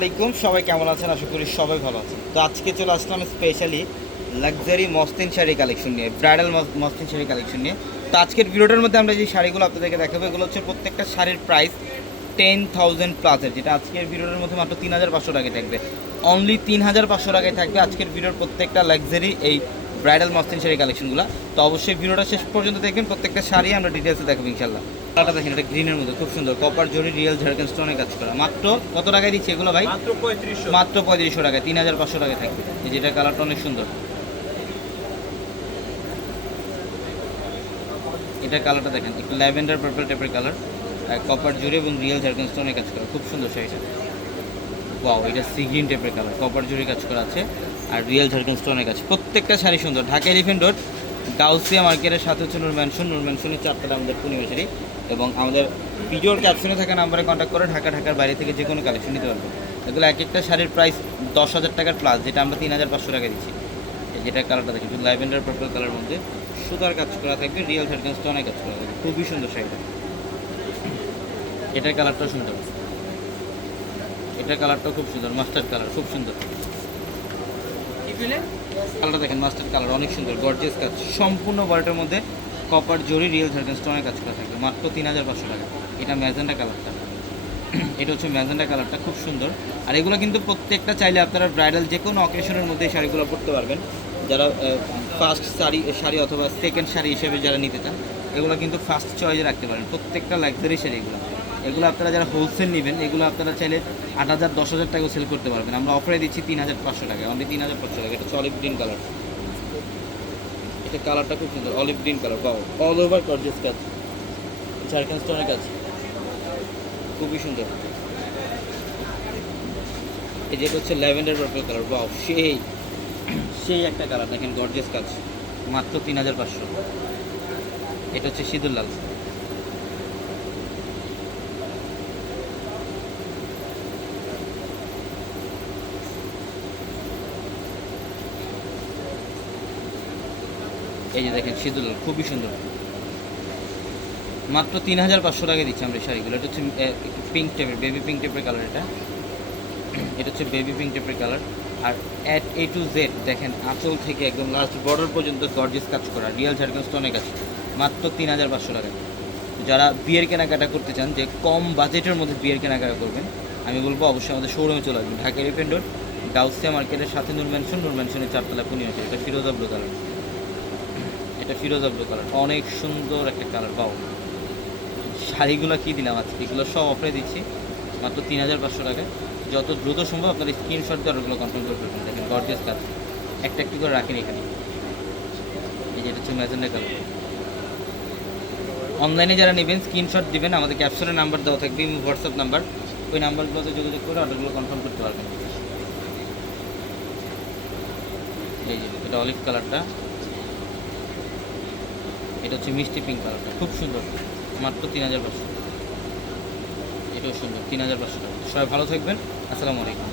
আলাইকুম সবাই কেমন আছেন? আশা করি সবাই ভালো আছেন। তো আজকে চলে আসলাম স্পেশালি লাক্সারি মস্তিন শাড়ি কালেকশন নিয়ে ব্রাইডাল মস্তিন শাড়ি কালেকশন নিয়ে। তো আজকের ভিডিওটার মধ্যে আমরা যে শাড়িগুলো আপনাদেরকে দেখাবো, এগুলো হচ্ছে প্রত্যেকটা শাড়ির প্রাইস টেন থাউজেন্ড প্লাসের যেটা আজকের ভিডিওর মধ্যে মাত্র তিন হাজার পাঁচশো টাকায় থাকবে। অনলি তিন হাজার পাঁচশো টাকায় থাকবে আজকের ভিডিওর প্রত্যেকটা লাক্সারি এই ব্রাইডাল মস্তিন শাড়ি কালেকশনগুলো তো অবশ্যই ভিডিওটা শেষ পর্যন্ত দেখবেন, প্রত্যেকটা শাড়ি আমরা ডিটেলসে দেখাবো ইনশাল্লাহ কালারটা দেখেন এটা গ্রিনের মধ্যে খুব সুন্দর। কপার জরি রিয়েল ঝাড়খান্ড স্টোনে কাজ করা। মাত্র কত টাকায় দিচ্ছে এগুলো ভাই? মাত্র পঁয়ত্রিশশো। মাত্র পঁয়ত্রিশশো টাকায় তিন হাজার পাঁচশো টাকায় থাকবে। এই যেটা কালারটা অনেক সুন্দর। এটা কালারটা দেখেন একটু ল্যাভেন্ডার পার্পল টাইপের কালার। কপার জুড়ে এবং রিয়েল ঝাড়খান্ড স্টোনে কাজ করা। খুব সুন্দর শাড়িটা ওয়াও এটা সি গ্রিন টাইপের কালার। কপার জুড়ে কাজ করা আছে। আর রিয়েল ঝাড়খান্ড স্টোনের কাজ। প্রত্যেকটা শাড়ি সুন্দর। ঢাকা এলিফেন্ট রোড গাউসিয়া মার্কেটের সাথে হচ্ছে নূর ম্যানশন নূর চারটাটা আমাদের পূর্ণিমা শাড়ি এবং আমাদের ভিডিওর ক্যাপশনে থাকা নাম্বারে কন্ট্যাক্ট করে ঢাকা, ঢাকার বাইরে থেকে যে কোনো কালেকশন নিতে পারব এগুলো এক একটা শাড়ির প্রাইস দশ হাজার টাকার প্লাস যেটা আমরা তিন হাজার পাঁচশো টাকা দিচ্ছি। যেটা কালারটা দেখি ল্যাভেন্ডার পার্পল কালার মধ্যে সুতার কাজ করা থাকবে রিয়েল ঝাড়খান্ড অনেক কাজ করা থাকবে, খুবই সুন্দর শাড়িটা এটার কালারটাও সুন্দর। এটার কালারটাও খুব সুন্দর মাস্টার্ড কালার খুব সুন্দর। কালারটা দেখেন, মাস্টার কালার, অনেক সুন্দর গর্জিয়াস কাজ। সম্পূর্ণ বডিটার মধ্যে কপার জরি রিয়েল ঝাড়খান্ড স্টোনের কাজ করা থাকবে, মাত্র তিন হাজার পাঁচশো টাকা। এটা ম্যাজেন্ডা কালারটা। এটা হচ্ছে ম্যাজেন্ডা কালারটা, খুব সুন্দর। আর এগুলো কিন্তু প্রত্যেকটা চাইলে আপনারা ব্রাইডাল যে কোনো অকেশনের মধ্যে শাড়িগুলো পরতে পারবেন। যারা ফার্স্ট শাড়ি শাড়ি অথবা সেকেন্ড শাড়ি হিসেবে যারা নিতে চান এগুলো কিন্তু ফার্স্ট চয়েসে রাখতে পারেন। প্রত্যেকটা লাক্সারি শাড়ি এগুলো। এগুলো আপনারা যারা হোলসেল নেবেন, এগুলো আপনারা চাইলে আট হাজার, দশ হাজার টাকাও সেল করতে পারবেন। আমরা অফারে দিচ্ছি তিন হাজার পাঁচশো টাকা অনলি তিন হাজার পাঁচশো টাকা এটা হচ্ছে অলিভ গ্রিন কালার এটা কালারটা খুব সুন্দর। অলিভ গ্রিন কালার পাও অল ওভার গর্জিয়াস কাজ। ঝাড়খান্ড স্টোনের কাজ। খুবই সুন্দর। এই যেটা হচ্ছে ল্যাভেন্ডার পার্পল কালার বাও সেই সেই একটা কালার দেখেন গর্জিয়াস কাজ। মাত্র তিন হাজার পাঁচশো। এটা হচ্ছে সিঁদুর লাল। এই যে দেখেন, সিঁদুর লাল, খুবই সুন্দর। মাত্র তিন হাজার পাঁচশো টাকা দিচ্ছি আমরা শাড়িগুলো। এটা হচ্ছে পিঙ্ক টাইপের বেবি পিঙ্ক টাইপের কালার এটা। এটা হচ্ছে বেবি পিঙ্ক টাইপের কালার আর অ্যাট এ টু জেড দেখেন, আঁচল থেকে একদম লাস্ট বর্ডার পর্যন্ত গর্জিয়াস কাজ করা। রিয়েল ঝাড়খান্ড স্টোনের কাজ মাত্র তিন হাজার পাঁচশো টাকা। যারা বিয়ের কেনাকাটা করতে চান, যে কম বাজেটের মধ্যে বিয়ের কেনাকাটা করবেন, আমি বলব অবশ্যই আমাদের শোরুমে চলে আসবেন। ঢাকা এলিফেন্ট রোড গাউসিয়া মার্কেটের সাথে নূর ম্যানশন চারতলা পুনি আছে এটা ফিরোজা ব্লু কালার এটা ফিরোজা ব্লু কালার অনেক সুন্দর একটা কালার পাও শাড়িগুলো কী দিলাম আজকে? এগুলো সব অফারে দিচ্ছি। মাত্র তিন হাজার পাঁচশো টাকা। যত দ্রুত সম্ভব আপনার স্ক্রিনশট দিয়ে ওগুলো কন্ট্রোল করে ফেলবেন। দেখেন গর্জিয়াস কাজ একটা একটু করে রাখেন এখানে। এই যে এটা হচ্ছে ম্যাজেন্ডা কালার অনলাইনে যারা নেবেন স্ক্রিনশট দিবেন, আমাদের ক্যাপশনের নাম্বার দেওয়া থাকবে হোয়াটসঅ্যাপ নাম্বার ওই নাম্বারগুলোতে যোগাযোগ করে অর্ডারগুলো কনফার্ম করতে পারবেন। এই যে, এটা অলিভ কালারটা এটা হচ্ছে মিষ্টি পিঙ্ক কালারটা খুব সুন্দর। মাত্র তিন হাজার পাঁচশো। এটাও সুন্দর, তিন হাজার পাঁচশো টাকা। সবাই ভালো থাকবেন। আসসালামু আলাইকুম।